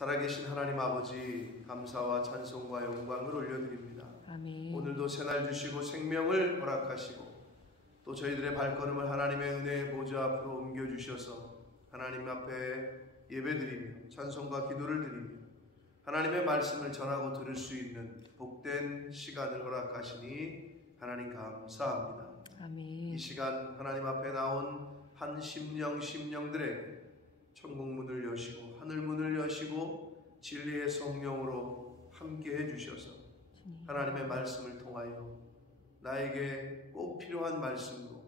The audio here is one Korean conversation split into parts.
살아계신 하나님 아버지, 감사와 찬송과 영광을 올려드립니다. 아멘. 오늘도 새날 주시고 생명을 허락하시고 또 저희들의 발걸음을 하나님의 은혜의 보좌 앞으로 옮겨주셔서 하나님 앞에 예배드리며 찬송과 기도를 드리며 하나님의 말씀을 전하고 들을 수 있는 복된 시간을 허락하시니 하나님 감사합니다. 아멘. 이 시간 하나님 앞에 나온 한 심령들에게 천국문을 여시고 하늘문을 여시고 진리의 성령으로 함께 해주셔서 하나님의 말씀을 통하여 나에게 꼭 필요한 말씀으로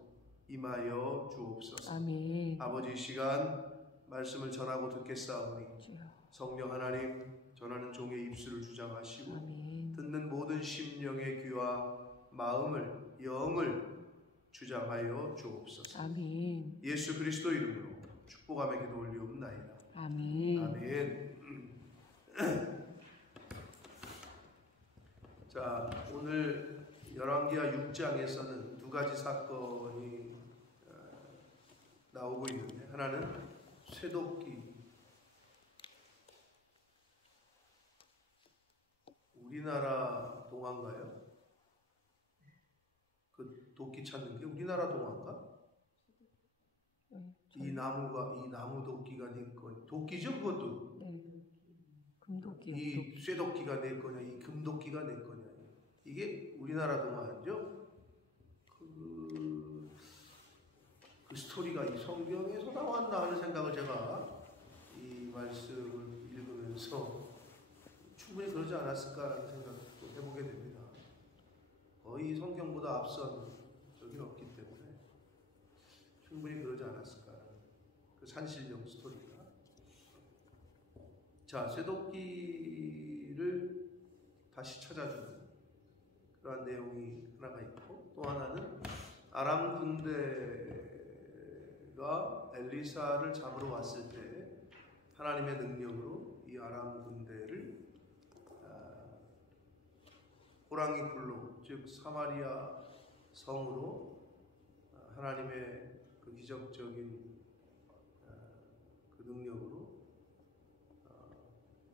임하여 주옵소서. 아멘. 아버지, 이 시간 말씀을 전하고 듣겠사오니 주여. 성령 하나님, 전하는 종의 입술을 주장하시고 아멘. 듣는 모든 심령의 귀와 마음을, 영을 주장하여 주옵소서. 아멘. 예수 그리스도 이름으로 축복하며 기도 올리옵나이다. 아멘. 아멘. 자, 오늘 열왕기하 6장에서는 두 가지 사건이 나오고 있는데, 하나는 쇠도끼. 우리나라 동화인가요? 그 도끼 찾는 게 우리나라 동화인가? 이 나무 도끼가 내 거냐? 도끼죠, 그것도. 네. 금도끼요. 이 쇠도끼가 내 거냐? 이 금도끼가 내 거냐? 이게 우리나라 동화죠. 그 스토리가 이 성경에서 나왔나 하는 생각을 제가 이 말씀을 읽으면서 충분히 그러지 않았을까라는 생각도 해보게 됩니다. 거의 성경보다 앞선 적이 없기 때문에 충분히 그러지 않았을까라는 그 산신령 스토리가. 자, 쇠도끼를 다시 찾아주는 그러한 내용이 하나가 있고, 또 하나는 아람 군대가 엘리사를 잡으러 왔을 때 하나님의 능력으로 이 아람 군대를 호랑이 굴로, 즉 사마리아 성으로 하나님의 그 기적적인 그 능력으로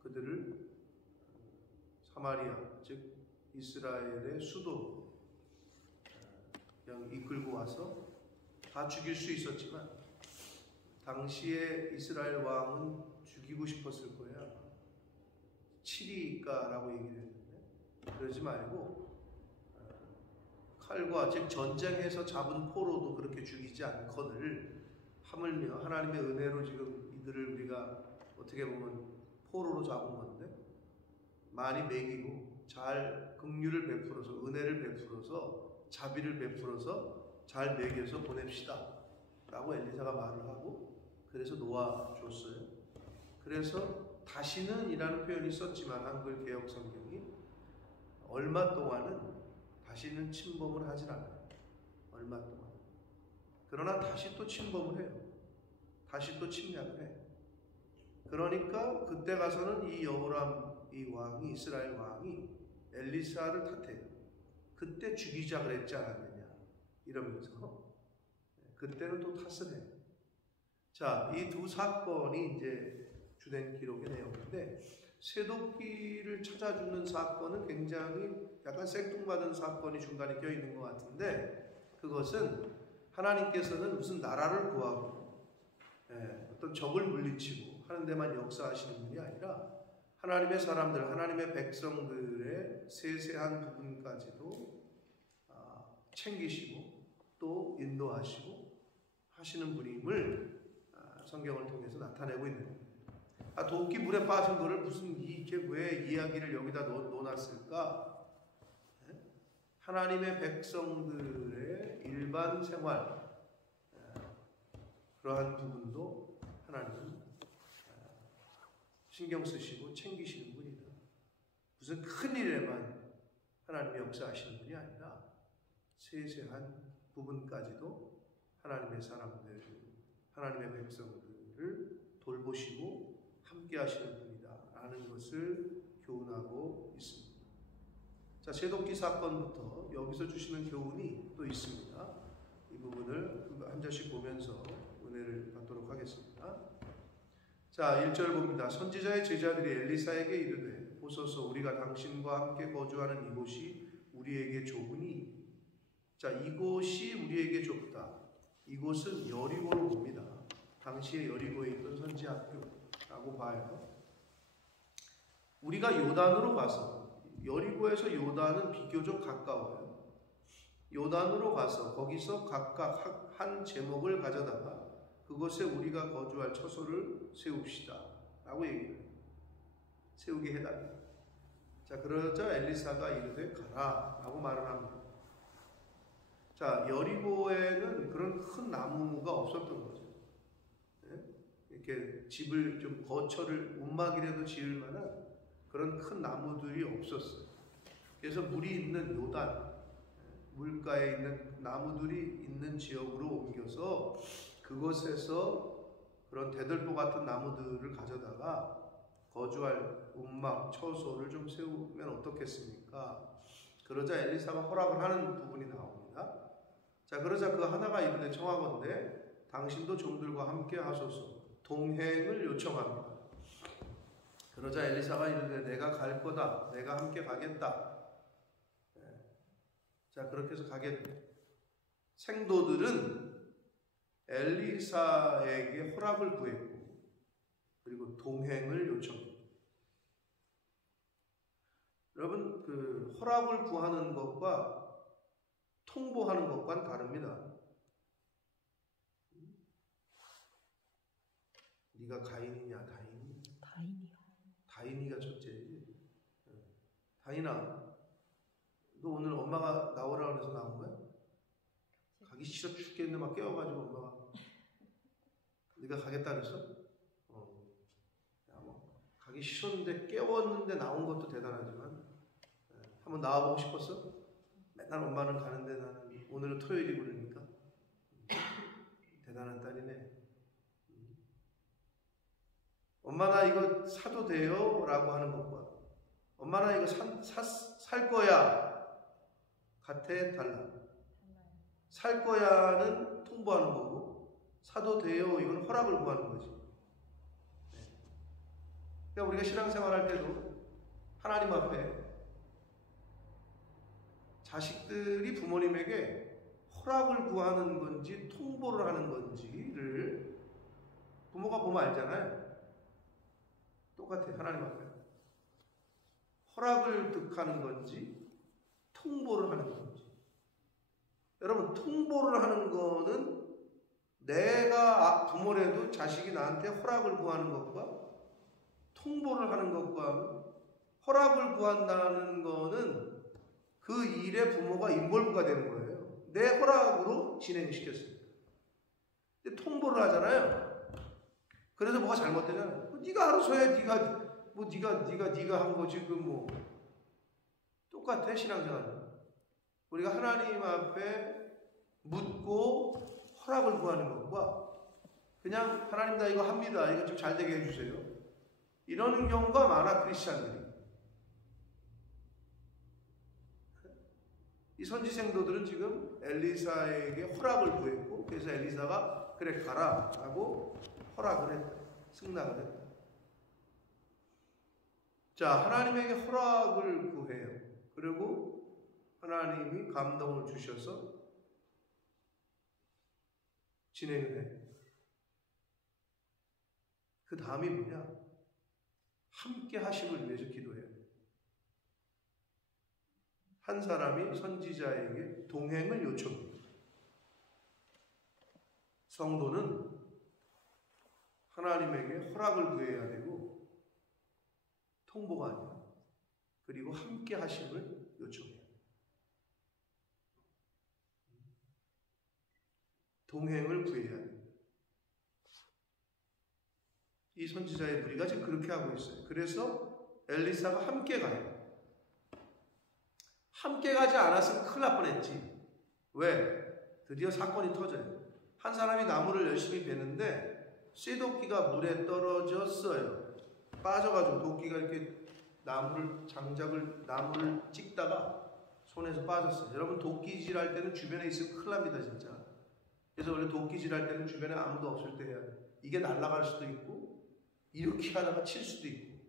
그들을 사마리아, 즉 이스라엘의 수도로 그냥 이끌고 와서 다 죽일 수 있었지만, 당시에 이스라엘 왕은 죽이고 싶었을 거야. 치리가라고 얘기를 했는데, 그러지 말고 칼과, 즉 전쟁에서 잡은 포로도 그렇게 죽이지 않거늘 하물며 하나님의 은혜로 지금 이들을 우리가 어떻게 보면 포로로 잡은 건데 많이 먹이고 잘 긍휼을 베풀어서, 은혜를 베풀어서, 자비를 베풀어서 잘 먹여서 보냅시다 라고 엘리사가 말을 하고, 그래서 놓아줬어요. 그래서 다시는 이라는 표현이 썼지만 한글 개역 성경이 얼마 동안은 다시는 침범을 하질 않아요. 얼마 동안. 그러나 다시 또 침범을 해요. 다시 또 침략을 해. 그러니까 그때 가서는 이 여호람, 이 왕이, 이스라엘 왕이 엘리사를 탓해요. 그때 죽이자 그랬지 않았느냐 이러면서 그때는 또 탓을 해요. 자, 이 두 사건이 이제 주된 기록의 내용인데, 쇠도끼를 찾아주는 사건은 굉장히 약간 생뚱맞은 사건이 중간에 껴있는 것 같은데, 그것은 하나님께서는 무슨 나라를 구하고 어떤 적을 물리치고 하는 데만 역사하시는 분이 아니라 하나님의 사람들, 하나님의 백성들의 세세한 부분까지도 챙기시고 또 인도하시고 하시는 분임을 성경을 통해서 나타내고 있는 겁니다. 도끼 물에 빠진 거를 무슨 이게 왜 이야기를 여기다 넣어놨을까? 하나님의 백성들의 일반 생활, 그러한 부분도 하나님은 신경 쓰시고 챙기시는 분이다. 무슨 큰 일에만 하나님이 역사하시는 분이 아니라 세세한 부분까지도 하나님의 사람들, 하나님의 백성들을 돌보시고 함께 하시는 분이다 라는 것을 교훈하고 있습니다. 자, 쇠도끼 사건부터 여기서 주시는 교훈이 또 있습니다. 이 부분을 한 절씩 보면서 은혜를 받도록 하겠습니다. 자, 1절 봅니다. 선지자의 제자들이 엘리사에게 이르되 보소서 우리가 당신과 함께 거주하는 이곳이 우리에게 좁으니. 자, 이곳이 우리에게 좁다. 이곳은 여리고로 봅니다. 당시에 여리고에 있던 선지학교라고 봐요. 우리가 요단으로 가서, 여리고에서 요단은 비교적 가까워요. 요단으로 가서 거기서 각각 한 제목을 가져다가 그곳에 우리가 거주할 처소를 세웁시다 라고 얘기해요. 세우게 해달라. 자, 그러자 엘리사가 이르되 가라 라고 말을 합니다. 자, 여리고에는 그런 큰 나무가 없었던 거죠. 네? 이렇게 집을 좀 거처를 움막이라도 지을 만한 그런 큰 나무들이 없었어요. 그래서 물이 있는 요단, 물가에 있는 나무들이 있는 지역으로 옮겨서 그곳에서 그런 대들보 같은 나무들을 가져다가 거주할 움막, 처소를 좀 세우면 어떻겠습니까? 그러자 엘리사가 허락을 하는 부분이 나옵니다. 자, 그러자 그 하나가 이르되 청하건대 당신도 종들과 함께 하소서. 동행을 요청합니다. 그러자 엘리사가 이르되 내가 갈 거다. 내가 함께 가겠다. 자, 그렇게 해서 가겠네. 생도들은 엘리사에게 허락을 구했고 그리고 동행을 요청합니다. 여러분, 그 허락을 구하는 것과 통보하는 것과는 다릅니다. 네가 가인이냐 다인이냐? 다인이요. 다인이가 첫째지. 다인아, 너 오늘 엄마가 나오라고 해서 나온 거야? 가기 싫어 죽겠는데 막 깨워가지고 엄마가 네가 가겠다 그랬어? 야, 뭐 가기 싫었는데 깨웠는데 나온 것도 대단하지만 한번 나와보고 싶었어? 맨날 엄마는 가는데 나는 오늘은 토요일이고 그러니까 대단한 딸이네. 엄마 나 이거 사도 돼요? 라고 하는 것과 엄마 나 이거 살 거야 같아 달라. 살 거야는 통보하는 거고 사도 돼요 이건 허락을 구하는 거지. 그러니까 우리가 신앙생활 할 때도 하나님 앞에 자식들이 부모님에게 허락을 구하는 건지 통보를 하는 건지를 부모가 보면 알잖아요. 똑같아요. 하나님 앞에 허락을 득하는 건지 통보를 하는 건지. 여러분, 통보를 하는 거는 내가 부모라도 자식이 나한테 허락을 구하는 것과 통보를 하는 것과 허락을 구한다는 거는 그 일에 부모가 인볼브가 되는 거예요. 내 허락으로 진행시켰습니다. 근데 통보를 하잖아요. 그래서 뭐가 잘못되잖아요. 네가 알아서 해. 네가 한 거지. 그 뭐 똑같아. 신앙생활은 우리가 하나님 앞에 묻고 허락을 구하는 것과 그냥 하나님 나 이거 합니다. 이거 좀 잘 되게 해주세요. 이러는 경우가 많아. 크리스찬들이. 이 선지생도들은 지금 엘리사에게 허락을 구했고 그래서 엘리사가 그래 가라 라고 허락을 했다. 승낙을 했다. 자, 하나님에게 허락을 구해요. 그리고 하나님이 감동을 주셔서 진행을 해요. 그 다음이 뭐냐? 함께 하심을 위해서 기도해요. 한 사람이 선지자에게 동행을 요청해요. 성도는 하나님에게 허락을 구해야 되고 통보가 아니라 그리고 함께 하심을 요청해요. 동행을 구해야 돼요. 이 선지자의 무리가 지금 그렇게 하고 있어요. 그래서 엘리사가 함께 가요. 함께 가지 않았으면 큰일 날 뻔했지. 왜? 드디어 사건이 터져요. 한 사람이 나무를 열심히 베는데 쇠도끼가 물에 떨어졌어요. 빠져가지고 도끼가 이렇게 나무를 찍다가 손에서 빠졌어요. 여러분, 도끼질 할 때는 주변에 있으면 큰일 납니다, 진짜. 그래서 원래 도끼질 할 때는 주변에 아무도 없을 때 해야 돼요. 이게 날아갈 수도 있고 이렇게 하다가 칠 수도 있고.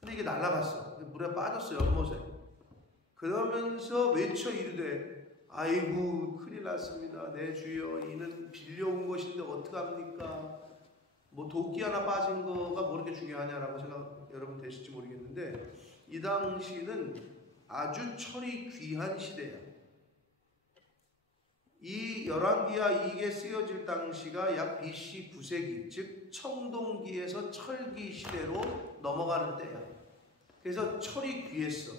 근데 이게 날아갔어. 물에 빠졌어, 연못에. 그러면서 외쳐 이르되 아이고 큰일 났습니다. 내 주여, 이는 빌려온 것인데 어떡합니까? 뭐 도끼 하나 빠진 거가 뭐 이렇게 중요하냐라고 생각 여러분 되실지 모르겠는데, 이 당시는 아주 철이 귀한 시대야. 이 열왕기야 이게 쓰여질 당시가 약 BC 9세기, 즉 청동기에서 철기 시대로 넘어가는 때야. 그래서 철이 귀했어.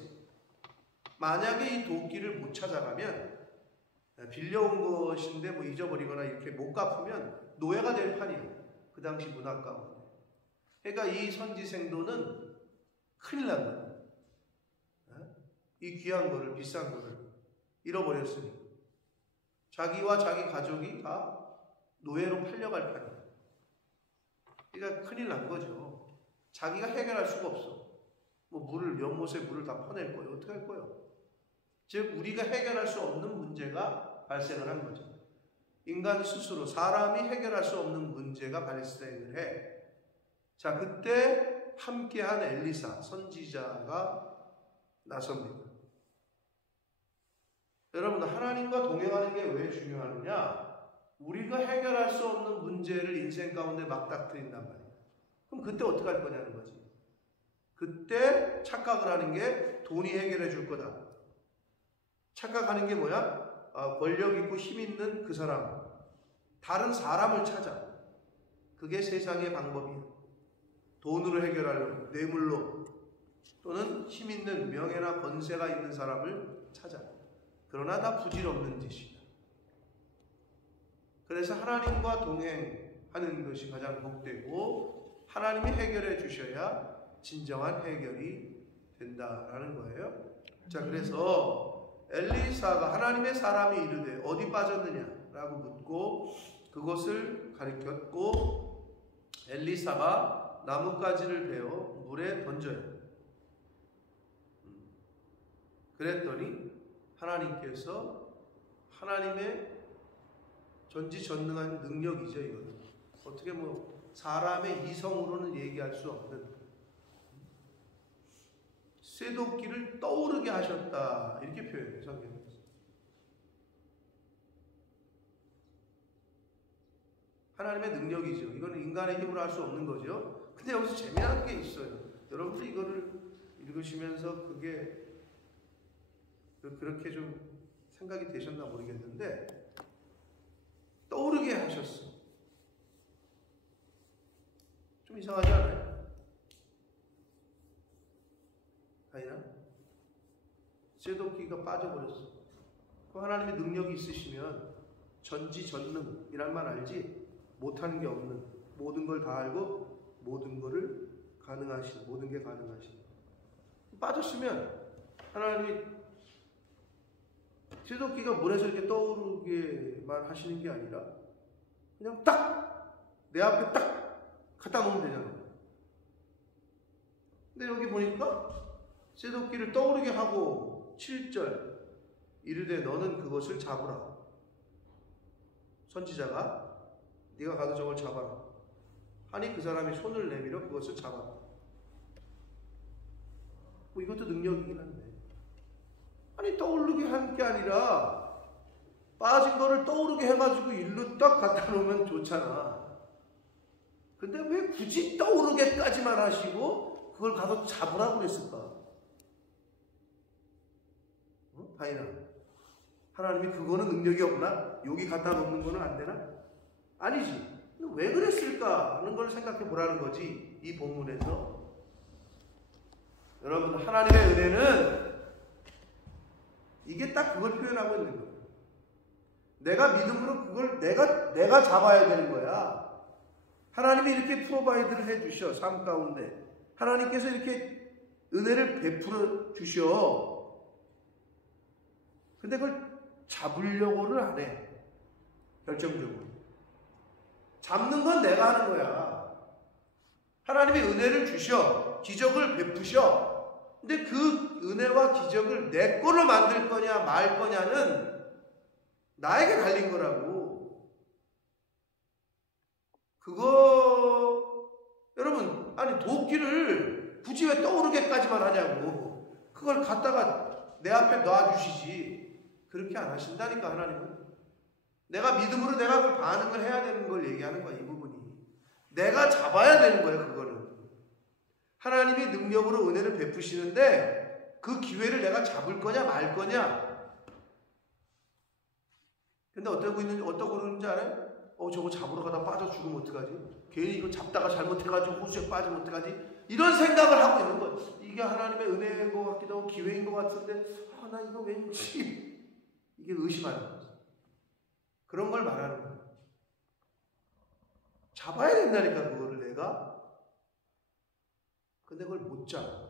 만약에 이 도끼를 못 찾아가면, 빌려온 것인데 뭐 잊어버리거나 이렇게 못 갚으면 노예가 될 판이야. 그 당시 문화 가운데. 그러니까 이 선지생도는 큰일 난 거야. 이 귀한 거를, 비싼 거를 잃어버렸으니 자기와 자기 가족이 다 노예로 팔려갈 판이야. 그러니까 큰일 난 거죠. 자기가 해결할 수가 없어. 뭐 물을, 연못에 물을 다 퍼낼 거예요. 어떻게 할 거예요? 즉 우리가 해결할 수 없는 문제가 발생을 한 거죠. 인간 스스로, 사람이 해결할 수 없는 문제가 발생을 해. 자, 그때 함께한 엘리사 선지자가 나섭니다. 여러분, 하나님과 동행하는 게 왜 중요하느냐? 우리가 해결할 수 없는 문제를 인생 가운데 맞닥뜨린단 말이에요. 그럼 그때 어떻게 할 거냐는 거지. 그때 착각을 하는 게 돈이 해결해 줄 거다. 착각하는 게 뭐야? 권력 있고 힘 있는 그 사람, 다른 사람을 찾아. 그게 세상의 방법이에요. 돈으로 해결하려고, 뇌물로, 또는 힘 있는, 명예나 권세가 있는 사람을 찾아. 그러나 다 부질없는 짓이다. 그래서 하나님과 동행하는 것이 가장 복되고, 하나님이 해결해 주셔야 진정한 해결이 된다라는 거예요. 자, 그래서 엘리사가 하나님의 사람이 이르되 어디 빠졌느냐라고 묻고 그것을 가리켰고, 엘리사가 나뭇가지를 베어 물에 던져요. 그랬더니 하나님께서, 하나님의 전지전능한 능력이죠. 이거는 어떻게 뭐 사람의 이성으로는 얘기할 수 없는, 쇠도끼를 떠오르게 하셨다, 이렇게 표현해요, 성경에서. 하나님의 능력이죠. 이거는 인간의 힘으로 할 수 없는 거죠. 근데 여기서 재미난 게 있어요. 여러분들 이거를 읽으시면서 그게 그렇게 좀 생각이 되셨나 모르겠는데, 떠오르게 하셨어. 좀 이상하지 않아요? 아니나? 쇠도끼가 빠져버렸어. 그 하나님의 능력이 있으시면 전지전능이란 말 알지? 못하는 게 없는, 모든 걸 다 알고 모든 거를 가능하신, 모든 게 가능하신. 빠졌으면 하나님이 쇠도끼가 물에서 이렇게 떠오르게만 하시는 게 아니라 그냥 딱 내 앞에 딱 갖다 놓으면 되잖아요. 근데 여기 보니까 쇠도끼를 떠오르게 하고 7절 이르되 너는 그것을 잡으라. 선지자가 네가 가서 저걸 잡아라 하니 그 사람이 손을 내밀어 그것을 잡아라. 뭐 이것도 능력이긴 한데, 아니 떠오르게 한 게 아니라 빠진 거를 떠오르게 해가지고 일로 딱 갖다 놓으면 좋잖아. 근데 왜 굳이 떠오르게까지만 하시고 그걸 가서 잡으라고 그랬을까? 어? 다이나, 하나님이 그거는 능력이 없나? 여기 갖다 놓는 거는 안 되나? 아니지. 왜 그랬을까 하는 걸 생각해 보라는 거지, 이 본문에서. 여러분, 하나님의 은혜는 이게 딱 그걸 표현하고 있는 거예요. 내가 믿음으로 그걸 내가 잡아야 되는 거야. 하나님이 이렇게 프로바이드를 해주셔. 삶 가운데 하나님께서 이렇게 은혜를 베풀어 주셔. 근데 그걸 잡으려고는 안 해. 결정적으로 잡는 건 내가 하는 거야. 하나님이 은혜를 주셔, 기적을 베푸셔. 근데 그 은혜와 기적을 내 걸로 만들 거냐 말 거냐는 나에게 달린 거라고. 그거에 여러분, 아니 도끼를 굳이 왜 떠오르게까지만 하냐고. 그걸 갖다가 내 앞에 놔주시지. 그렇게 안 하신다니까 하나님은. 내가 믿음으로 내가 그 반응을 해야 되는 걸 얘기하는 거야. 이 부분이. 내가 잡아야 되는 거예요. 그거는. 하나님이 능력으로 은혜를 베푸시는데 그 기회를 내가 잡을 거냐 말 거냐. 근데 어떻게 그러는지 알아요? 저거 잡으러 가다 빠져 죽으면 어떡하지? 괜히 이거 잡다가 잘못해가지고 호수에 빠지면 어떡하지? 이런 생각을 하고 있는 거예요. 이게 하나님의 은혜인 것 같기도 하고 기회인 것 같은데 나 이거 왠지 이게 의심하는 거죠. 그런 걸 말하는 거예요. 잡아야 된다니까 그거를 내가. 근데 그걸 못 잡아.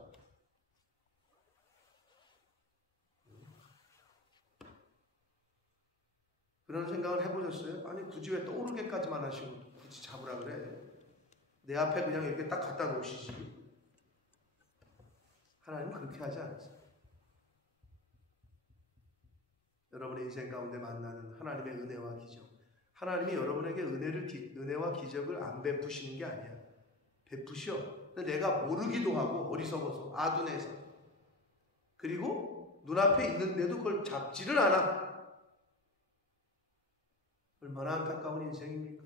그런 생각을 해보셨어요? 아니 굳이 왜 떠오르게까지만 하시고 굳이 잡으라 그래? 내 앞에 그냥 이렇게 딱 갖다 놓으시지. 하나님은 그렇게 하지 않았어요. 여러분의 인생 가운데 만나는 하나님의 은혜와 기적. 하나님이 여러분에게 은혜와 기적을 안 베푸시는 게 아니야. 베푸셔. 근데 내가 모르기도 하고 어리석어서 아둔해서. 그리고 눈앞에 있는데도 그걸 잡지를 않아. 얼마나 안타까운 인생입니까?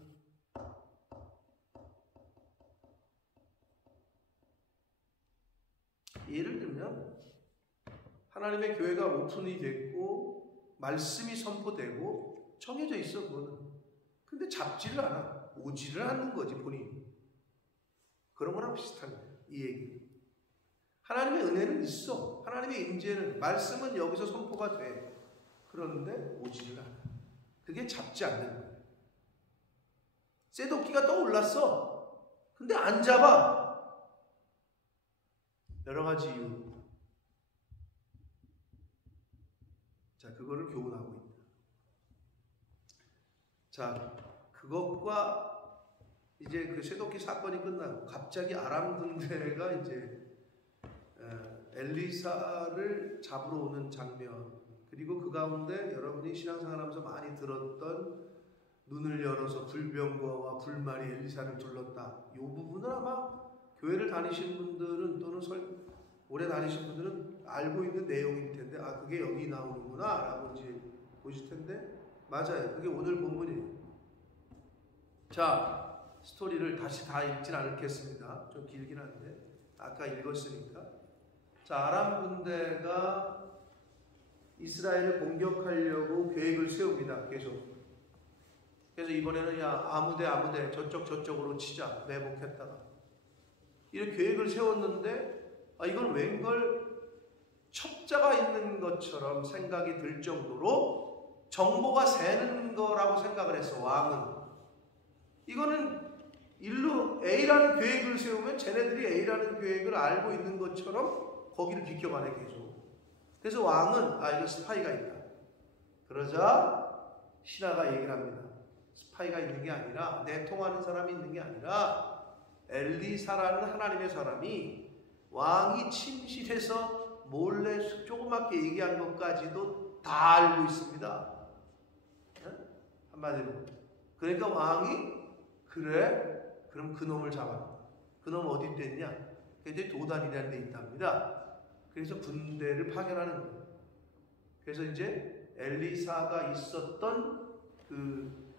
예를 들면 하나님의 교회가 오픈이 됐고 말씀이 선포되고 정해져 있어 그거는. 근데 잡지를 않아. 오지를 않는 거지 본인이. 그런 거랑 비슷한 거예요. 이 얘기. 하나님의 은혜는 있어. 하나님의 임재는 말씀은 여기서 선포가 돼. 그런데 오지를 않아. 그게 잡지 않는 거예요. 쇠도끼가 떠올랐어. 근데 안 잡아. 여러 가지 이유. 자, 그거를 교훈하고 있다. 자, 그것과 이제 그 쇠도끼 사건이 끝나고 갑자기 아람 군대가 이제 엘리사를 잡으러 오는 장면, 그리고 그 가운데 여러분이 신앙생활하면서 많이 들었던 눈을 열어서 불병거와 불말이 엘리사를 둘렀다. 이 부분은 아마 교회를 다니신 분들은 또는 오래 다니신 분들은 알고 있는 내용일 텐데, 그게 여기 나오는구나 라고 이제 보실 텐데, 맞아요. 그게 오늘 본문이에요. 자, 스토리를 다시 다 읽진 않겠습니다. 좀 길긴 한데 아까 읽었으니까. 자, 아람 군대가 이스라엘을 공격하려고 계획을 세웁니다. 계속. 그래서 이번에는 아무데 저쪽으로 치자. 매복했다가 이런 계획을 세웠는데 이건 웬걸 첩자가 있는 것처럼 생각이 들 정도로 정보가 새는 거라고 생각을 했어. 왕은. 이거는 일로 A라는 계획을 세우면 쟤네들이 A라는 계획을 알고 있는 것처럼 거기를 비켜가네 계속. 그래서 왕은 이거 스파이가 있다. 그러자 신하가 얘기를 합니다. 스파이가 있는 게 아니라, 내통하는 사람이 있는 게 아니라 엘리사라는 하나님의 사람이 왕이 침실에서 몰래 조그맣게 얘기한 것까지도 다 알고 있습니다. 한마디로. 그러니까 왕이 그래? 그럼 그놈을 잡아라. 그놈 어디 있댔냐? 그게 도단이라는 데 있답니다. 그래서 군대를 파견하는 거예요. 그래서 이제 엘리사가 있었던 그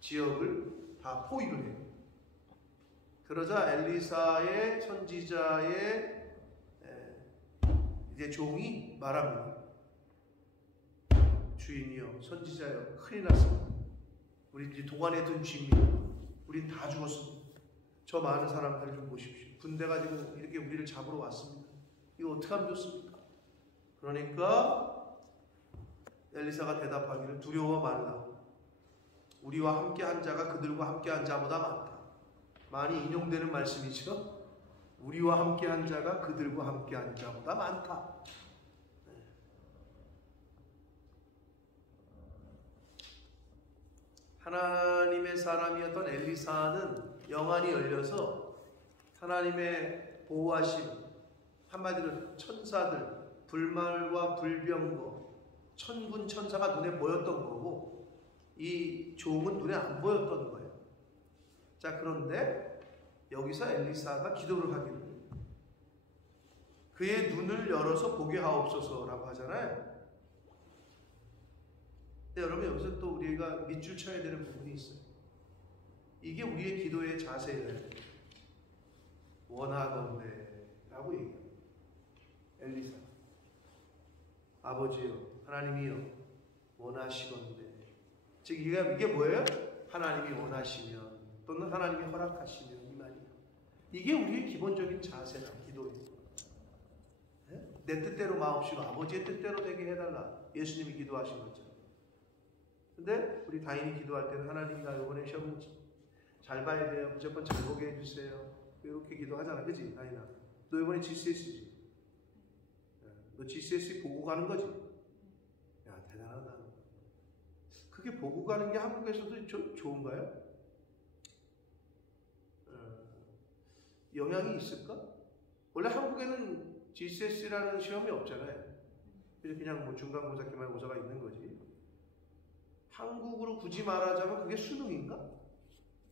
지역을 다 포위를 해요. 그러자 엘리사의 선지자의 이제 종이 말합니다. 주인이여, 선지자여, 큰일 났습니다. 우리 이제 도관에 든 쥐입니다. 우린 다 죽었습니다. 저 많은 사람들을 좀 보십시오. 군대가 지금 이렇게 우리를 잡으러 왔습니다. 이거 어떻게 하면 좋습니까? 그러니까 엘리사가 대답하기를 두려워 말라. 우리와 함께한 자가 그들과 함께한 자보다 많다. 많이 인용되는 말씀이죠. 우리와 함께한 자가 그들과 함께한 자보다 많다. 하나님의 사람이었던 엘리사는 영안이 열려서 하나님의 보호하심, 한마디로 천사들, 불말과 불병거, 천군 천사가 눈에 보였던 거고 이 종은 눈에 안 보였던 거예요. 자, 그런데 여기서 엘리사가 기도를 하기를 그의 눈을 열어서 보게 하옵소서라고 하잖아요. 근데 여러분 여기서 또 우리가 밑줄 쳐야 되는 부분이 있어요. 이게 우리의 기도의 자세예요. 원하건대 라고 얘기해요. 엘리사 아버지요 하나님이요 원하시건대. 즉 이게 뭐예요? 하나님이 원하시면 또는 하나님이 허락하시면 이 말이에요. 이게 우리의 기본적인 자세다. 기도예요. 네? 내 뜻대로 마옵시고 아버지의 뜻대로 되게 해달라. 예수님이 기도하신 것처럼. 근데 우리 다인이 기도할 때는 하나님 나 이번에 시험 잘 봐야 돼요. 무조건 잘 보게 해주세요. 이렇게 기도하잖아. 그치 다인아? 너 이번에 GCSE지? 너 GCSE 보고 가는 거지? 야 대단하다. 그게 보고 가는 게 한국에서도 좋은가요? 영향이 있을까? 원래 한국에는 GCSE라는 시험이 없잖아요. 그냥 뭐 중간고사, 기말고사가 있는 거지. 한국으로 굳이 말하자면 그게 수능인가?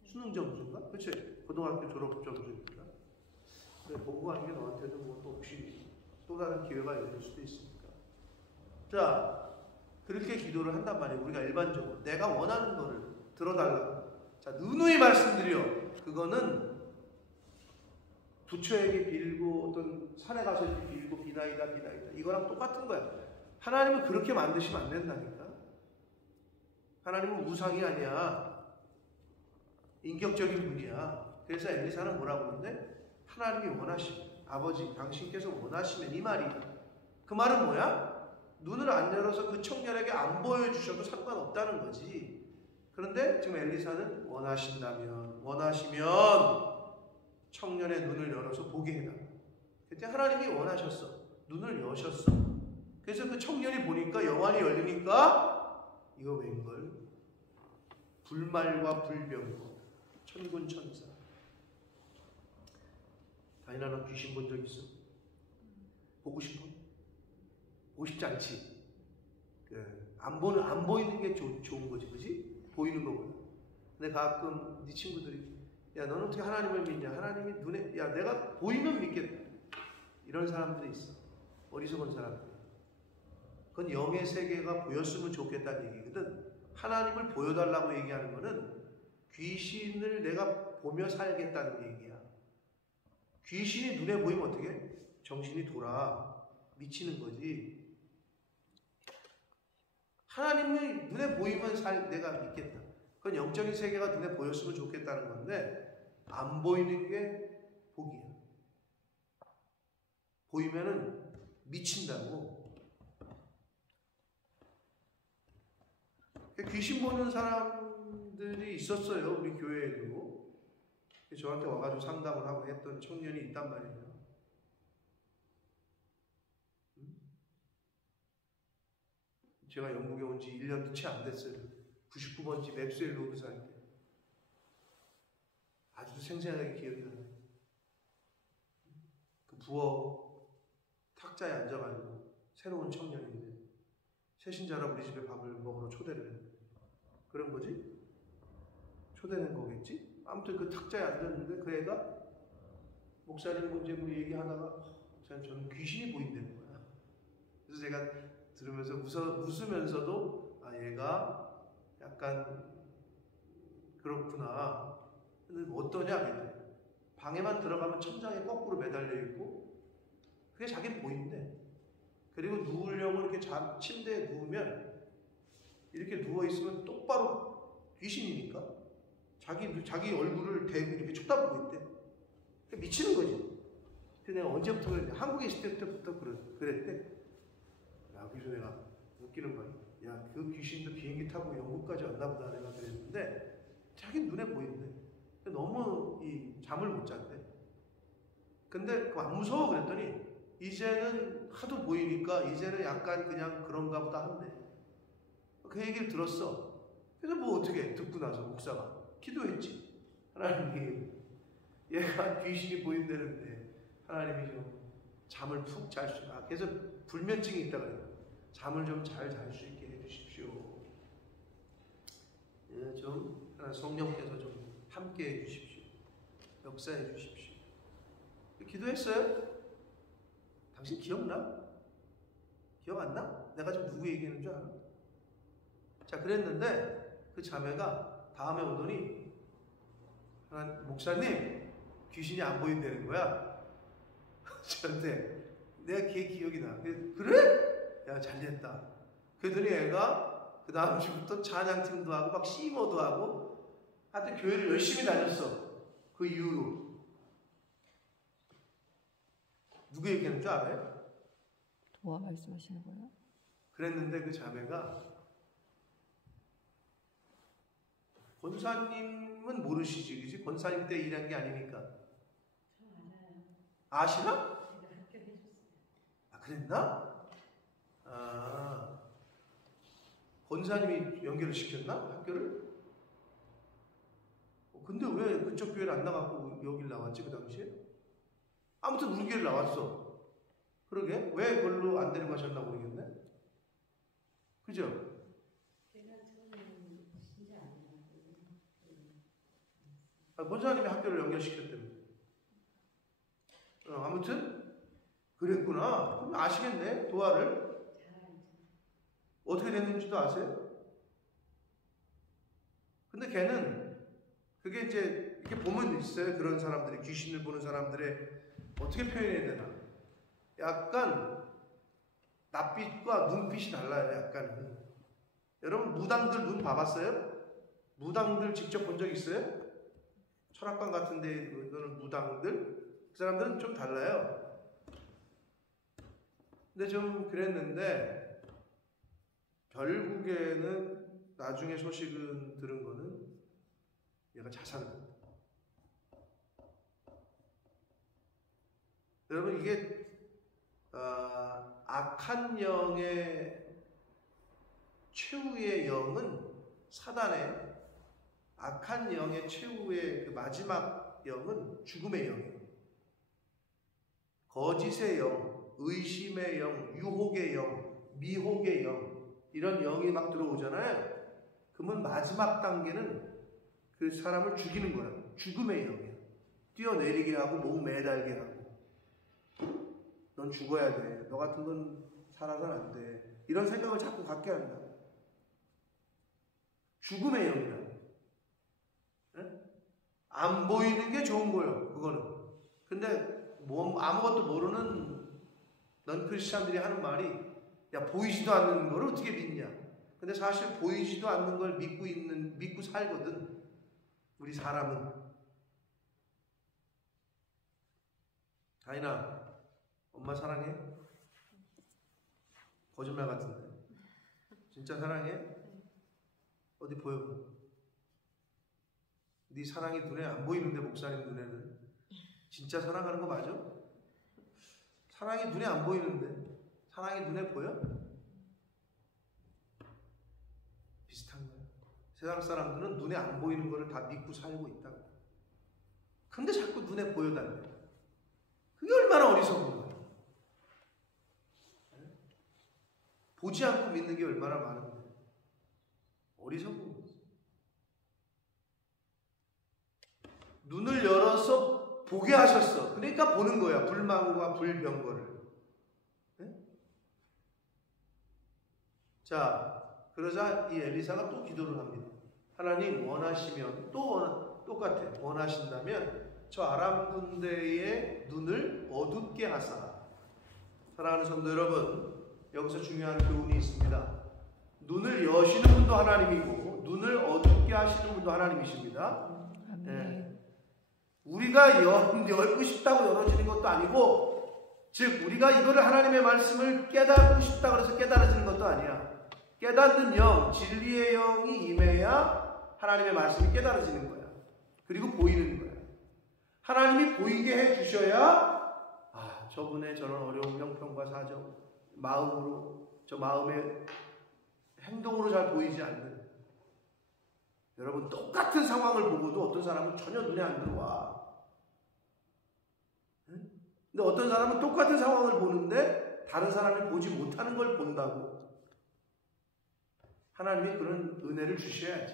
수능 점수인가? 그치? 고등학교 졸업 점수니까. 그래, 보고 가는 게 너한테도 뭐 또 혹시 또 다른 기회가 열릴 수도 있으니까. 자, 그렇게 기도를 한단 말이에요. 우리가 일반적으로. 내가 원하는 거를 들어달라고. 자, 누누이 말씀드려. 그거는 부처에게 빌고 어떤 산에 가서 빌고 비나이다. 이거랑 똑같은 거야. 하나님은 그렇게 만드시면 안 된다니까. 하나님은 우상이 아니야. 인격적인 분이야. 그래서 엘리사는 뭐라고 하는데 하나님이 원하시면 아버지 당신께서 원하시면 이 말이야. 그 말은 뭐야? 눈을 안 열어서 그 청년에게 안 보여주셔도 상관없다는 거지. 그런데 지금 엘리사는 원하시면 청년의 눈을 열어서 보게 해달라. 그때 하나님이 원하셨어. 눈을 여셨어. 그래서 그 청년이 보니까 영안이 열리니까 이거 웬걸? 불말과 불병과 천군천사. 다이나 너 귀신 본 적 있어? 보고 싶어? 보고 싶지 않지? 안 보이는 게 좋은 거지, 그지? 보이는 거보다. 근데 가끔 네 친구들이 야 너는 어떻게 하나님을 믿냐? 하나님이 눈에 야 내가 보이면 믿겠다. 이런 사람들이 있어. 어리석은 사람들. 그건 영의 세계가 보였으면 좋겠다는 얘기거든. 하나님을 보여달라고 얘기하는 거는 귀신을 내가 보며 살겠다는 얘기야. 귀신이 눈에 보이면 어떻게? 정신이 돌아. 미치는 거지. 하나님이 눈에 보이면 내가 믿겠다. 그건 영적인 세계가 눈에 보였으면 좋겠다는 건데 안 보이는 게 복이야. 보이면은 미친다고. 귀신 보는 사람들이 있었어요. 우리 교회에도. 저한테 와가지고 상담을 하고 했던 청년이 있단 말이에요. 제가 영국에 온 지 1년도 채 안 됐어요. 99번지 맵스웰 로드 살 때. 아주 생생하게 기억이 나요. 그 부엌 탁자에 앉아가지고 새로운 청년인데 새신자라 우리 집에 밥을 먹으러 초대를 해. 그런 거지? 초대는 거겠지? 아무튼 그 탁자에 앉았는데 그 애가 목사님 이제 뭐 얘기하다가 저는 귀신이 보인다는 거야. 그래서 제가 들으면서 웃으면서도 아 얘가 약간 그렇구나. 근데 뭐 어떠냐? 근데 방에만 들어가면 천장에 거꾸로 매달려 있고 그게 자기는 보인대. 그리고 누우려면 이렇게 침대에 누우면 이렇게 누워 있으면 똑바로 귀신이니까 자기 얼굴을 대고 이렇게 쳐다보고 있대. 미치는 거지. 근데 내가 언제부터 그랬냐? 한국에 있을 때부터 그랬대. 야, 그래서 내가 웃기는 거야. 야, 그 귀신도 비행기 타고 영국까지 왔나 보다 내가 그랬는데 자기 눈에 보이는데 너무 잠을 못 잤대. 근데 안 무서워 그랬더니 이제는 하도 보이니까 이제는 약간 그냥 그런가 보다 한대. 그 얘기를 들었어. 그래서 뭐 어떻게 듣고 나서 목사가 기도했지. 하나님 얘가 귀신이 보인다는데 하나님이 좀 잠을 푹 잘 수 있게. 그래서 불면증이 있다 그래요. 잠을 좀 잘 잘 수 있게 해주십시오. 좀 성령께서 좀 함께 해주십시오. 역사해 주십시오. 기도했어요? 당신 기억나? 기억 안 나? 내가 지금 누구 얘기하는 줄 알아? 자, 그랬는데 그 자매가 다음에 오더니 목사님, 귀신이 안 보인다는 거야. 저한테 내가 걔 기억이 나. 그래? 야, 잘됐다. 그러더니 애가 그 다음 주부터 찬양팀도 하고 막 시모도 하고 하여튼 교회를 열심히 다녔어. 그 이후로. 누구 얘기하는 줄 알아요? 도와 말씀하시는 거예요? 그랬는데 그 자매가 권사님은 모르시지, 그지? 권사님 때 일한 게 아니니까. 아시나? 아, 그랬나? 아, 권사님이 연결을 시켰나? 학교를? 근데 왜 그쪽 교회를 안 나가고 여길 나왔지, 그 당시에? 아무튼 우리 교회를 나왔어. 그러게? 왜 그걸로 안 데리고 가셨나 모르겠네? 그죠? 권사님이 학교를 연결시켰다며. 아무튼 그랬구나. 그럼 아시겠네, 도화를. 어떻게 됐는지도 아세요? 근데 걔는 그게 이제 이렇게 보면 있어요. 그런 사람들이, 귀신을 보는 사람들의 어떻게 표현해야 되나? 약간 낯빛과 눈빛이 달라요. 약간. 여러분 무당들 눈 봐봤어요? 무당들 직접 본 적 있어요? 철학관 같은 데 있는 무당들, 그 사람들은 좀 달라요. 근데 좀 그랬는데 결국에는 나중에 소식은 들은 거는 얘가 자살을. 여러분 이게 악한 영의 최후의 영은 사단의 악한 영의 최후의 그 마지막 영은 죽음의 영이에요. 거짓의 영, 의심의 영, 유혹의 영, 미혹의 영, 이런 영이 막 들어오잖아요. 그러면 마지막 단계는 그 사람을 죽이는 거예요. 죽음의 영이에요. 뛰어내리게 하고 목 매달게 하고, 넌 죽어야 돼. 너 같은 건 살아서는 안 돼. 이런 생각을 자꾸 갖게 한다. 죽음의 영이다. 안 보이는 게 좋은 거예요, 그거는. 근데 아무것도 모르는 넌 크리스찬들이 하는 말이, 야, 보이지도 않는 걸 어떻게 믿냐? 근데 사실 보이지도 않는 걸 믿고 살거든, 우리 사람은. 다인아, 엄마 사랑해? 거짓말 같은데. 진짜 사랑해? 어디 보여봐. 네 사랑이 눈에 안 보이는데, 목사님 눈에는. 진짜 사랑하는 거 맞아? 사랑이 눈에 안 보이는데 사랑이 눈에 보여? 비슷한 거야. 세상 사람들은 눈에 안 보이는 거를 다 믿고 살고 있다고. 근데 자꾸 눈에 보여달래. 그게 얼마나 어리석은 거야. 보지 않고 믿는 게 얼마나 많은데. 어리석은 거야. 눈을 열어서 보게 하셨어. 그러니까 보는 거야. 불망과 불병거를. 네? 자, 그러자 이 엘리사가 또 기도를 합니다. 하나님 원하시면, 또 똑같아. 원하신다면 저 아람 군대의 눈을 어둡게 하사. 사랑하는 성도 여러분, 여기서 중요한 교훈이 있습니다. 눈을 여시는 분도 하나님이고 눈을 어둡게 하시는 분도 하나님이십니다. 네. 우리가 열고 싶다고 열어지는 것도 아니고, 즉 우리가 이거를 하나님의 말씀을 깨닫고 싶다고 해서 깨달아지는 것도 아니야. 깨닫는 영, 진리의 영이 임해야 하나님의 말씀이 깨달아지는 거야. 그리고 보이는 거야. 하나님이 보이게 해주셔야, 저분의 저런 어려운 형편과 사정, 마음으로, 저 마음의 행동으로 잘 보이지 않는. 여러분, 똑같은 상황을 보고도 어떤 사람은 전혀 눈에 안 들어와. 근데 어떤 사람은 똑같은 상황을 보는데 다른 사람이 보지 못하는 걸 본다고. 하나님이 그런 은혜를 주셔야지.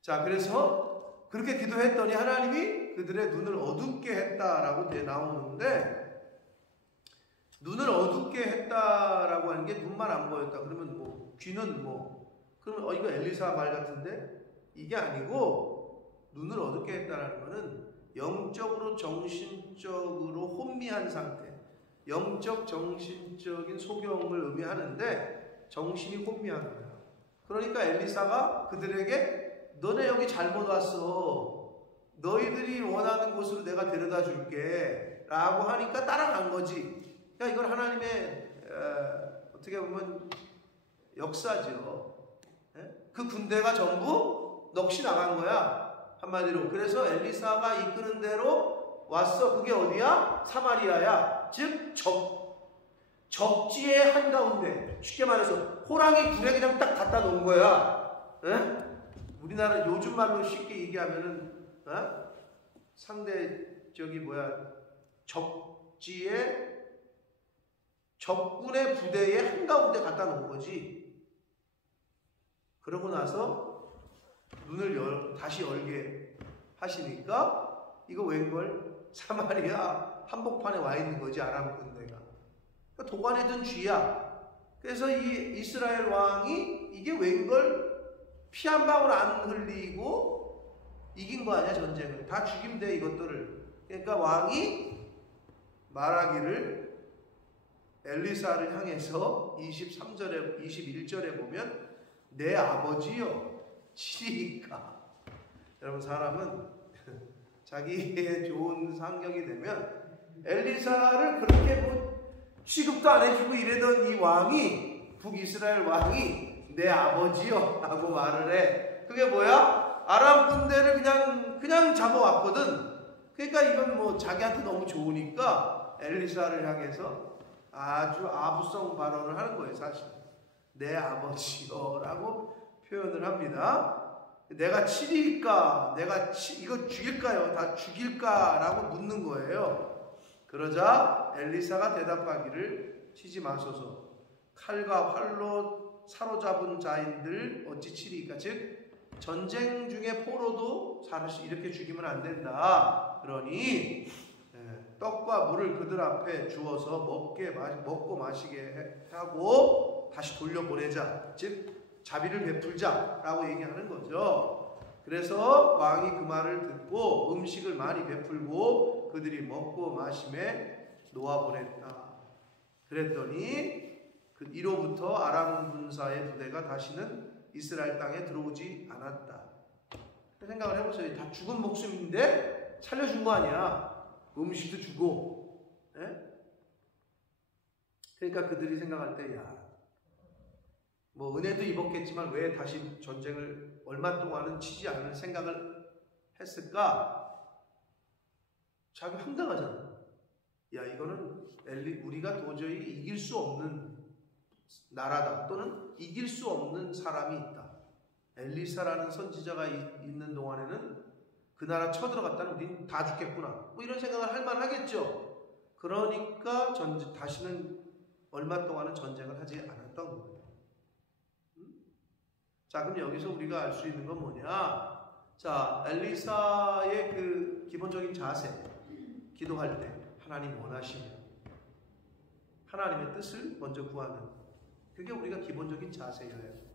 자, 그래서 그렇게 기도했더니 하나님이 그들의 눈을 어둡게 했다라고 나오는데, 눈을 어둡게 했다라고 하는 게 눈만 안 보였다. 그러면 뭐 귀는 뭐 그러면 이거 엘리사 말 같은데, 이게 아니고 눈을 어둡게 했다라는 거는 영적으로 정신적으로 혼미한 상태, 영적 정신적인 소경을 의미하는데 정신이 혼미한 거야. 그러니까 엘리사가 그들에게 너네 여기 잘못 왔어. 너희들이 원하는 곳으로 내가 데려다 줄게 라고 하니까 따라간 거지. 그러니까 이건 하나님의 어떻게 보면 역사죠. 그 군대가 전부 넋이 나간 거야, 한마디로. 그래서 엘리사가 이끄는 대로 왔어. 그게 어디야? 사마리아야. 즉 적지의 한가운데, 쉽게 말해서 호랑이 굴에 그냥 딱 갖다 놓은 거야. 우리나라 요즘 말로 쉽게 얘기하면은 상대 적군의 부대의 한가운데 갖다 놓은 거지. 그러고 나서 눈을 다시 열게 하시니까 이거 웬걸? 사마리아 한복판에 와 있는 거지, 아람 군대가. 그러니까 도관에 든 쥐야. 그래서 이 이스라엘 왕이 이게 웬걸? 피 한 방울 안 흘리고 이긴 거 아니야, 전쟁을. 다 죽이면 돼, 이것들을. 그러니까 왕이 말하기를 엘리사를 향해서 23절에 21절에 보면 내 아버지여 치리까. 여러분, 사람은 자기의 좋은 상경이 되면 엘리사를 그렇게 뭐 취급도 안 해주고 이러던 이 왕이, 북이스라엘 왕이 내 아버지요 라고 말을 해. 그게 뭐야? 아람 군대를 그냥 잡아왔거든. 그러니까 이건 뭐 자기한테 너무 좋으니까 엘리사를 향해서 아주 아부성 발언을 하는 거예요, 사실. 내 아버지요 라고 표현을 합니다. 내가 치릴까? 이거 죽일까요? 다 죽일까? 라고 묻는 거예요. 그러자 엘리사가 대답하기를 치지 마소서. 칼과 활로 사로잡은 자인들 어찌 치리까? 즉 전쟁 중에 포로도 이렇게 죽이면 안 된다. 그러니 떡과 물을 그들 앞에 주어서 먹고 마시게 하고 다시 돌려보내자. 즉 자비를 베풀자라고 얘기하는 거죠. 그래서 왕이 그 말을 듣고 음식을 많이 베풀고 그들이 먹고 마심에 놓아보냈다. 그랬더니 이로부터 아람 군사의 부대가 다시는 이스라엘 땅에 들어오지 않았다. 생각을 해보세요. 다 죽은 목숨인데 살려준 거 아니야. 음식도 주고. 그러니까 그들이 생각할 때, 뭐 은혜도 입었겠지만 왜 다시 전쟁을 얼마 동안은 치지 않을 생각을 했을까? 자기 황당하잖아. 이거는 우리가 도저히 이길 수 없는 나라다, 또는 이길 수 없는 사람이 있다. 엘리사라는 선지자가 있는 동안에는 그 나라 쳐들어갔다는 우린 다 죽겠구나, 뭐 이런 생각을 할 만하겠죠. 그러니까 다시는 얼마 동안은 전쟁을 하지 않았던 거예요. 자, 그럼 여기서 우리가 알 수 있는 건 뭐냐? 자, 엘리사의 그 기본적인 자세, 기도할 때 하나님 원하시며 하나님의 뜻을 먼저 구하는, 그게 우리가 기본적인 자세예요.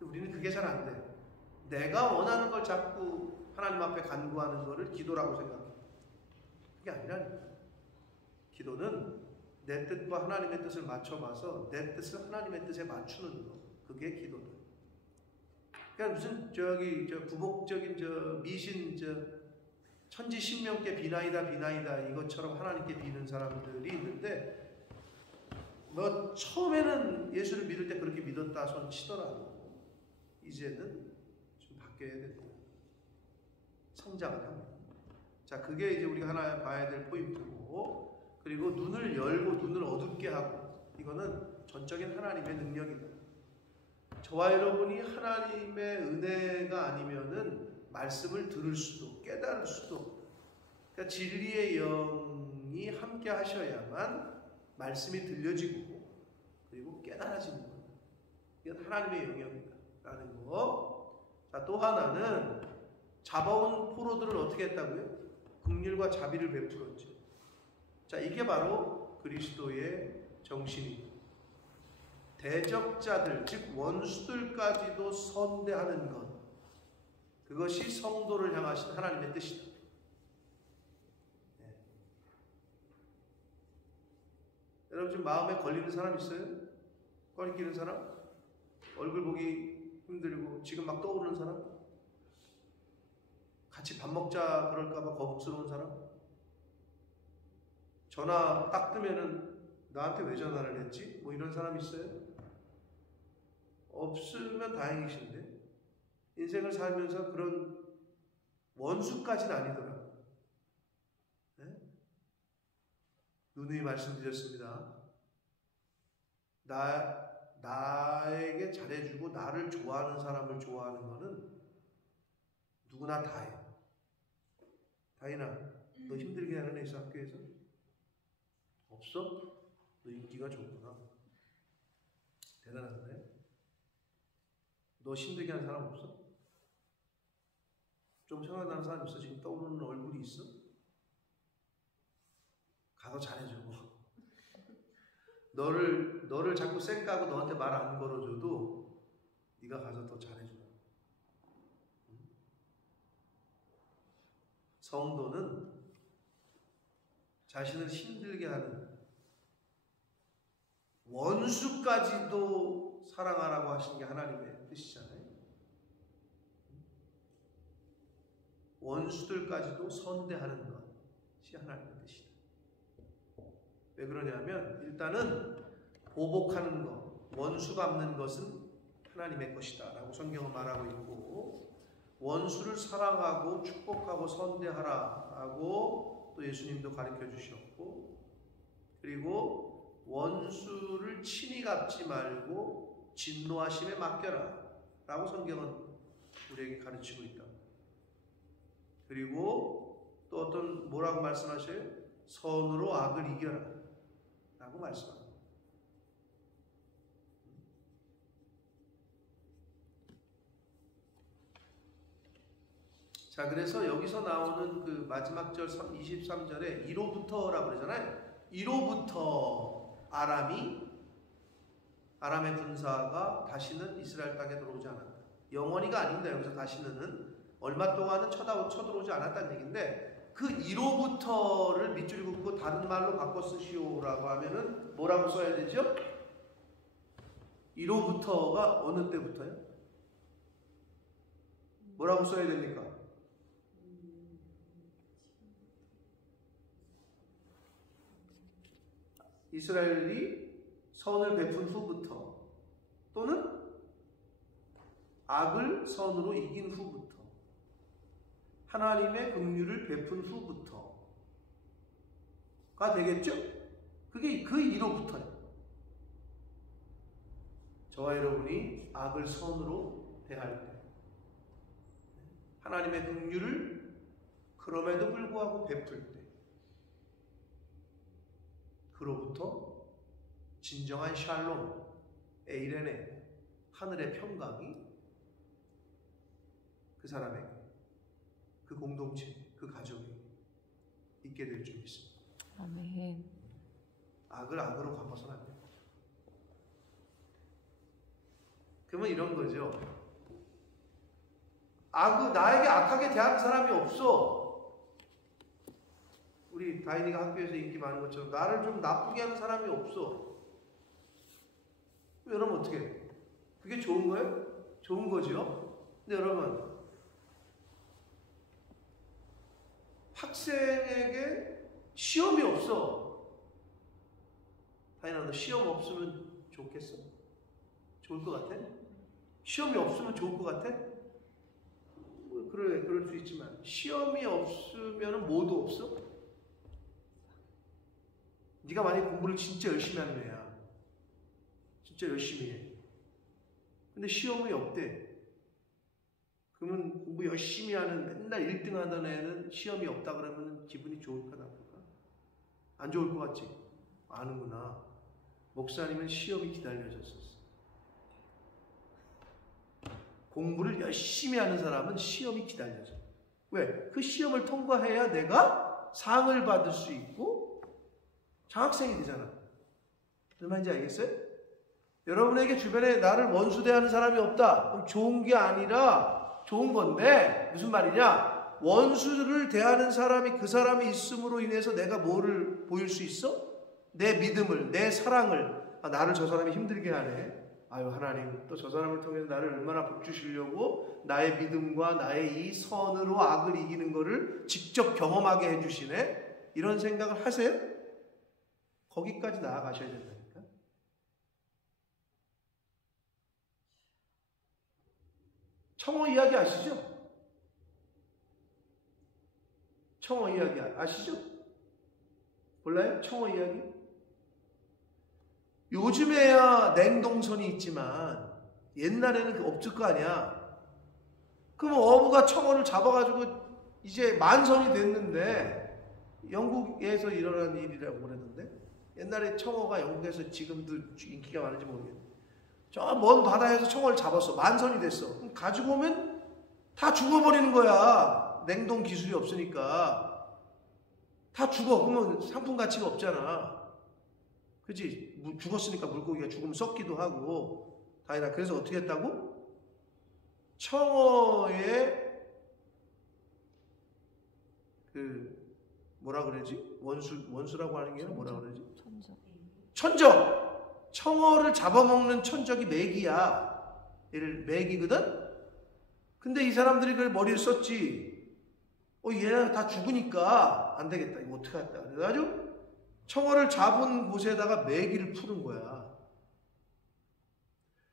우리는 그게 잘 안 돼. 내가 원하는 걸 자꾸 하나님 앞에 간구하는 거를 기도라고 생각해. 그게 아니라니까. 기도는 내 뜻과 하나님의 뜻을 맞춰봐서 내 뜻을 하나님의 뜻에 맞추는 거, 그게 기도다. 그러니까 무슨 구복적인 미신 천지신명께 비나이다 이것처럼 하나님께 비는 사람들이 있는데, 너 처음에는 예수를 믿을 때 그렇게 믿었다 손 치더라도 이제는 좀 바뀌어야 된다. 성장을 합니다. 자, 그게 이제 우리가 하나 봐야 될 포인트고, 그리고 눈을 열고 눈을 어둡게 하고, 이거는 전적인 하나님의 능력이다. 저와 여러분이 하나님의 은혜가 아니면은 말씀을 들을 수도 깨달을 수도, 그러니까 진리의 영이 함께 하셔야만 말씀이 들려지고 그리고 깨달아지는 거예요. 이건 하나님의 영역이다라는 거. 자, 또 하나는 잡아온 포로들을 어떻게 했다고요? 긍휼과 자비를 베풀었죠. 자, 이게 바로 그리스도의 정신입니다. 대적자들, 즉 원수들까지도 선대하는 것, 그것이 성도를 향하신 하나님의 뜻이다. 네. 여러분 지금 마음에 걸리는 사람 있어요? 꺼리끼는 사람? 얼굴 보기 힘들고 지금 막 떠오르는 사람? 같이 밥 먹자 그럴까봐 거북스러운 사람? 전화 딱 뜨면은 나한테 왜 전화를 했지? 뭐 이런 사람 있어요? 없으면 다행이신데 인생을 살면서 그런 원수까지는 아니더라. 네? 누누이 말씀드렸습니다. 나에게 잘해주고 나를 좋아하는 사람을 좋아하는 거는 누구나 다해. 다인아, 너 힘들게 하는 애 있어 학교에서? 없어? 너 인기가 좋구나. 대단한데? 너 힘들게 하는 사람 없어? 좀 생각나는 사람 있어? 지금 떠오르는 얼굴이 있어? 가서 잘해주고 너를 자꾸 쌩까고 너한테 말 안 걸어줘도 네가 가서 더 잘해주라. 성도는 자신을 힘들게 하는 원수까지도 사랑하라고 하신 게 하나님의 뜻이잖아요. 원수들까지도 선대하는 것이 하나님의 뜻이다. 왜 그러냐면 일단은 보복하는 것, 원수 갚는 것은 하나님의 것이다 라고 성경은 말하고 있고, 원수를 사랑하고 축복하고 선대하라 라고 또 예수님도 가르쳐 주셨고, 그리고 원수를 친히 갚지 말고 진노하심에 맡겨라 라고 성경은 우리에게 가르치고 있다. 그리고 또 어떤 뭐라고 말씀하셔요? 선으로 악을 이겨라 라고 말씀합니다. 자, 그래서 여기서 나오는 그 마지막 절 23절에 1호부터라고 그러잖아요. 1호부터 아람의 군사가 다시는 이스라엘 땅에 들어오지 않았다. 영원히가 아닙니다. 여기서 다시는 얼마 동안은 쳐들어오지 않았다는 얘기인데, 그 1호부터를 밑줄이 긋고 다른 말로 바꿔 쓰시오라고 하면은 뭐라고 써야 되죠? 1호부터가 어느 때부터요? 뭐라고 써야 됩니까? 이스라엘이 선을 베푼 후부터, 또는 악을 선으로 이긴 후부터, 하나님의 긍휼을 베푼 후부터가 되겠죠? 그게 그 1호부터예요. 저와 여러분이 악을 선으로 대할 때, 하나님의 긍휼을 그럼에도 불구하고 베풀 때, 그로부터 진정한 샬롬, 에이레네, 하늘의 평강이 그 사람에게, 그 공동체, 그 가족에 있게 될 줄 믿습니다. 아멘. 악을 악으로 갚아서는 안 돼요. 그러면 이런 거죠. 나에게 악하게 대하는 사람이 없어. 우리 다인이가 학교에서 인기 많은 것처럼 나를 좀 나쁘게 하는 사람이 없어. 여러분 어떻게 해요? 그게 좋은 거예요? 좋은 거죠. 근데 여러분, 학생에게 시험이 없어. 다인아, 너 시험 없으면 좋겠어? 좋을 것 같아? 시험이 없으면 좋을 것 같아? 그래, 그럴 수 있지만 시험이 없으면 뭐도 없어? 네가 만약에 공부를 진짜 열심히 하는 애야, 진짜 열심히 해. 근데 시험이 없대. 그러면 공부 열심히 하는, 맨날 1등 하던 애는 시험이 없다 그러면 기분이 좋을까 나쁠까? 안 좋을 것 같지? 아는구나. 목사님은 시험이 기다려졌었어. 공부를 열심히 하는 사람은 시험이 기다려져. 왜? 그 시험을 통과해야 내가 상을 받을 수 있고 장학생이 되잖아. 무슨 말인지 알겠어요? 여러분에게 주변에 나를 원수 대하는 사람이 없다. 그럼 좋은 게 아니라 좋은 건데 무슨 말이냐? 원수를 대하는 사람이 그 사람이 있음으로 인해서 내가 뭐를 보일 수 있어? 내 믿음을, 내 사랑을. 아, 나를 저 사람이 힘들게 하네. 아유 하나님 또 저 사람을 통해서 나를 얼마나 복 주시려고 나의 믿음과 나의 이 선으로 악을 이기는 거를 직접 경험하게 해주시네. 이런 생각을 하세요? 거기까지 나아가셔야 된다니까. 청어 이야기 아시죠? 청어 이야기 아시죠? 몰라요? 청어 이야기? 요즘에야 냉동선이 있지만 옛날에는 없을 거 아니야. 그럼 어부가 청어를 잡아가지고 이제 만선이 됐는데 영국에서 일어난 일이라고 그랬는데 옛날에 청어가 영국에서 지금도 인기가 많은지 모르겠네. 저 먼 바다에서 청어를 잡았어. 만선이 됐어. 그럼 가지고 오면 다 죽어버리는 거야. 냉동 기술이 없으니까. 다 죽어. 그러면 상품 가치가 없잖아. 그치? 죽었으니까 물고기가 죽으면 썩기도 하고 다이나. 그래서 어떻게 했다고? 청어의 그 뭐라 그러지? 원수라고 하는 게 뭐라 그러지? 천적. 청어를 잡아먹는 천적이 메기야. 얘를 메기거든? 근데 이 사람들이 그 머리를 썼지. 얘네가 다 죽으니까 안 되겠다. 이거 어떻게 할까? 그래가지고 청어를 잡은 곳에다가 메기를 푸는 거야.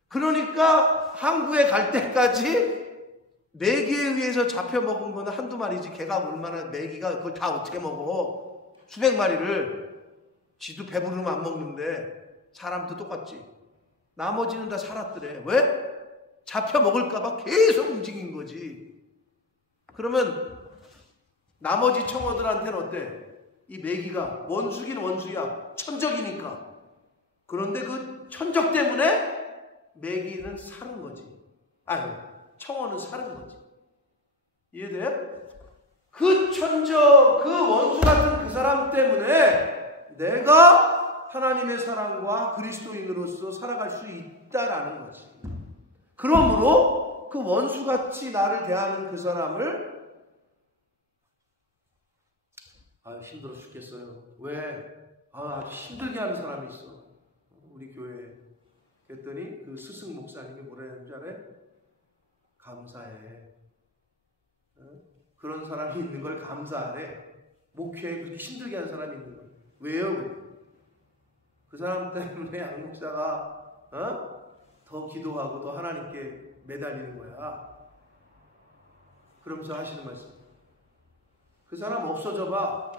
그러니까 항구에 갈 때까지 메기에 의해서 잡혀 먹은 거는 한두 마리지. 걔가 얼마나 메기가 그걸 다 어떻게 먹어? 수백 마리를. 지도 배부르면 안 먹는데 사람도 똑같지. 나머지는 다 살았더래. 왜? 잡혀 먹을까봐 계속 움직인 거지. 그러면 나머지 청어들한테는 어때? 이 메기가 원수긴 원수야. 천적이니까. 그런데 그 천적 때문에 메기는 사는 거지. 아니, 청어는 사는 거지. 이해돼요? 그 천적, 그 원수 같은 그 사람 때문에 내가 하나님의 사랑과 그리스도인으로서 살아갈 수 있다라는 거지. 그러므로 그 원수같이 나를 대하는 그 사람을 힘들어 죽겠어요. 왜? 아주 힘들게 하는 사람이 있어. 우리 교회에. 그랬더니 그 스승 목사님이 뭐라 했는지 알아요? 감사해. 그런 사람이 있는 걸 감사하래. 목회에 그렇게 힘들게 하는 사람이 있는 걸. 왜요? 그 사람 때문에 양 목사가 더 기도하고 더 하나님께 매달리는 거야. 그러면서 하시는 말씀. 그 사람 없어져 봐.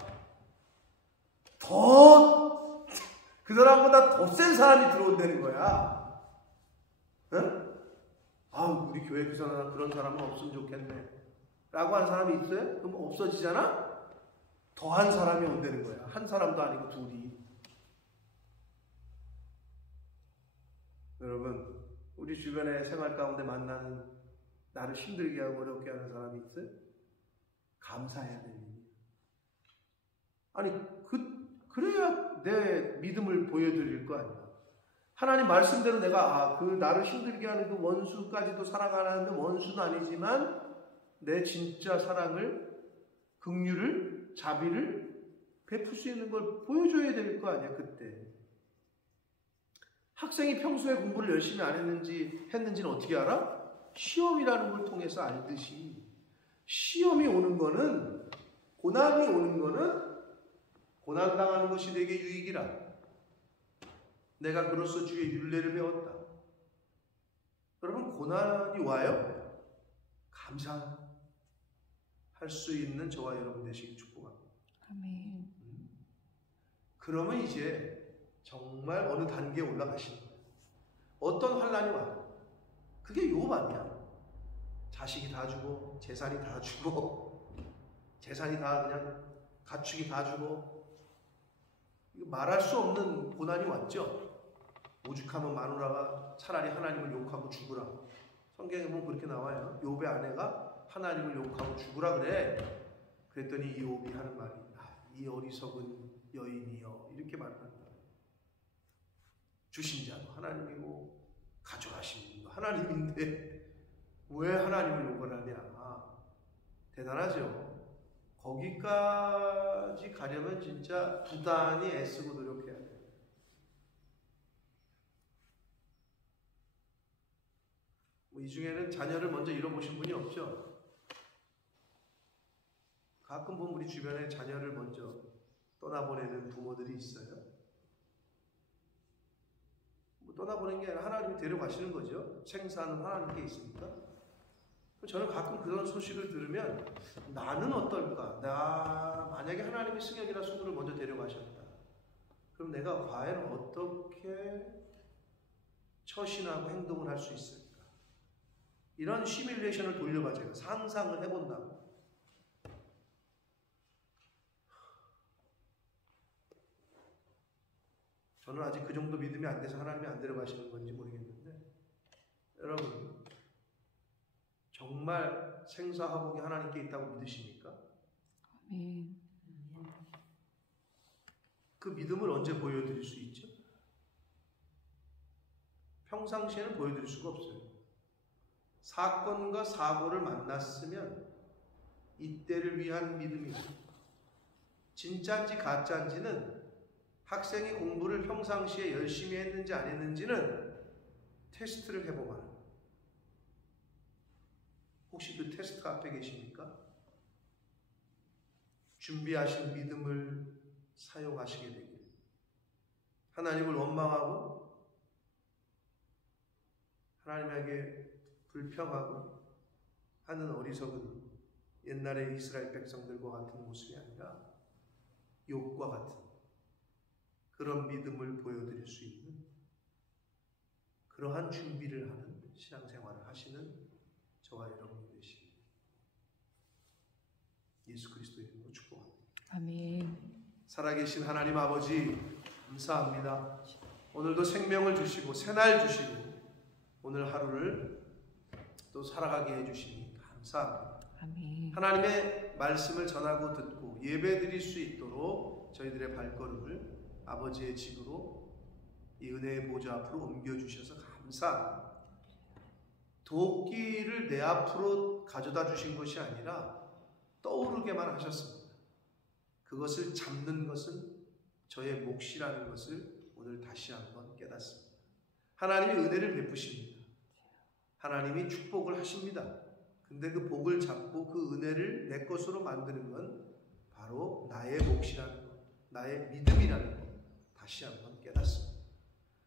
그 사람보다 더 센 사람이 들어온다는 거야. 응? 우리 교회 그 사람, 그런 사람은 없으면 좋겠네. 라고 하는 사람이 있어요? 그럼 없어지잖아? 더한 사람이 온다는 거야. 한 사람도 아니고 둘이. 여러분, 우리 주변의 생활 가운데 만나는 나를 힘들게 하고 어렵게 하는 사람이 있어요? 감사해야 됩니다. 아니, 그래야 내 믿음을 보여드릴 거 아니야. 하나님 말씀대로 내가 그 나를 힘들게 하는 그 원수까지도 사랑하는데 원수는 아니지만 내 진짜 사랑을, 긍휼을, 자비를 베풀 수 있는 걸 보여줘야 될 거 아니야. 그때 학생이 평소에 공부를 열심히 안 했는지는 어떻게 알아? 시험이라는 걸 통해서 알듯이. 시험이 오는 거는, 고난이 오는 거는 고난당하는 것이 내게 유익이라. 내가 그로써 주의 율례를 배웠다. 여러분, 고난이 와요? 감사할 수 있는 저와 여러분 되시길 축복합니다. 아멘. 그러면 이제 정말 어느 단계에 올라가시는 거예요. 어떤 환난이 와도. 그게 욥 아니야. 자식이 다 죽어, 재산이 다 죽어, 재산이 다 그냥 가축이 다 죽어. 말할 수 없는 고난이 왔죠. 오죽하면 마누라가 차라리 하나님을 욕하고 죽으라. 성경에 보면 그렇게 나와요. 욥의 아내가 하나님을 욕하고 죽으라 그래. 그랬더니 욥이 하는 말이 이 어리석은 여인이여 이렇게 말한다. 주신 자도 하나님이고 가져가신 분도 하나님인데 왜 하나님을 욕을 하냐. 대단하죠. 거기까지 가려면 진짜 부단히 애쓰고 노력해야 돼요. 이 중에는 자녀를 먼저 잃어보신 분이 없죠? 가끔 보면 우리 주변에 자녀를 먼저 떠나보내는 부모들이 있어요. 떠나보내는 게 아니라 하나님이 데려가시는 거죠. 생사는 하나님께 있으니까. 저는 가끔 그런 소식을 들으면 나는 어떨까? 나 만약에 하나님이 승혁이나 수구를 먼저 데려가셨다. 그럼 내가 과연 어떻게 처신하고 행동을 할 수 있을까? 이런 시뮬레이션을 돌려봐 제가 상상을 해본다고. 저는 아직 그 정도 믿음이 안 돼서 하나님이 안 데려가시는 건지 모르겠는데 여러분 정말 생사화복이 하나님께 있다고 믿으십니까? 아멘. 그 믿음을 언제 보여드릴 수 있죠? 평상시에는 보여드릴 수가 없어요. 사건과 사고를 만났으면 이때를 위한 믿음이고 진짜인지 가짜인지는 학생이 공부를 평상시에 열심히 했는지 안 했는지는 테스트를 해보면 혹시 그 테스트 앞에 계십니까? 준비하신 믿음을 사용하시게 되길 하나님을 원망하고 하나님에게 불평하고 하는 어리석은 옛날의 이스라엘 백성들과 같은 모습이 아니라 욥과 같은 그런 믿음을 보여드릴 수 있는 그러한 준비를 하는 신앙생활을 하시는 저와 여러분이 되시길 예수 그리스도의 이름으로 축복합니다. 아멘. 살아계신 하나님 아버지 감사합니다. 오늘도 생명을 주시고 새날 주시고 오늘 하루를 또 살아가게 해주시니 감사합니다. 아멘. 하나님의 말씀을 전하고 듣고 예배드릴 수 있도록 저희들의 발걸음을 아버지의 집으로 이 은혜의 보좌 앞으로 옮겨주셔서 감사합니다. 도끼를 내 앞으로 가져다 주신 것이 아니라 떠오르게만 하셨습니다. 그것을 잡는 것은 저의 몫이라는 것을 오늘 다시 한번 깨닫습니다. 하나님이 은혜를 베푸십니다. 하나님이 축복을 하십니다. 근데 그 복을 잡고 그 은혜를 내 것으로 만드는 건 바로 나의 몫이라는 것, 나의 믿음이라는 것 다시 한번 깨닫습니다.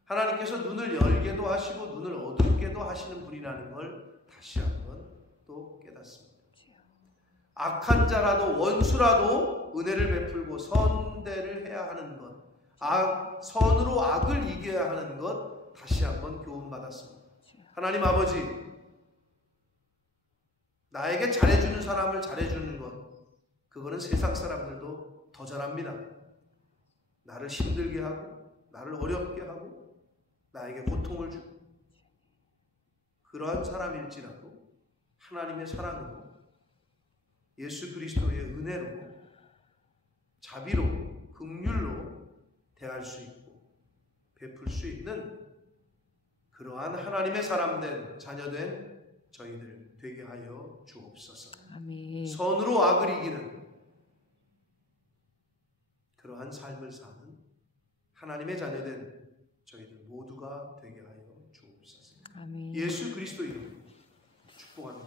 하나님께서 눈을 열게도 하시고 눈을 어둡게도 하시는 분이라는 걸 다시 한번 또 깨닫습니다. 악한 자라도 원수라도 은혜를 베풀고 선대를 해야 하는 것, 선으로 악을 이겨야 하는 것 다시 한번 교훈받았습니다. 하나님 아버지, 나에게 잘해주는 사람을 잘해주는 것, 그거는 세상 사람들도 더 잘합니다. 나를 힘들게 하고 나를 어렵게 하고 나에게 고통을 주고 그러한 사람일지라도 하나님의 사랑으로 예수 그리스도의 은혜로 자비로 긍휼로 대할 수 있고 베풀 수 있는 그러한 하나님의 사람된 자녀된 저희들 되게 하여 주옵소서. 아멘. 선으로 악을 이기는 그러한 삶을 사는 하나님의 자녀된 저희들 모두가 되게 하여 주옵소서. 아멘. 예수 그리스도 이름으로 축복하는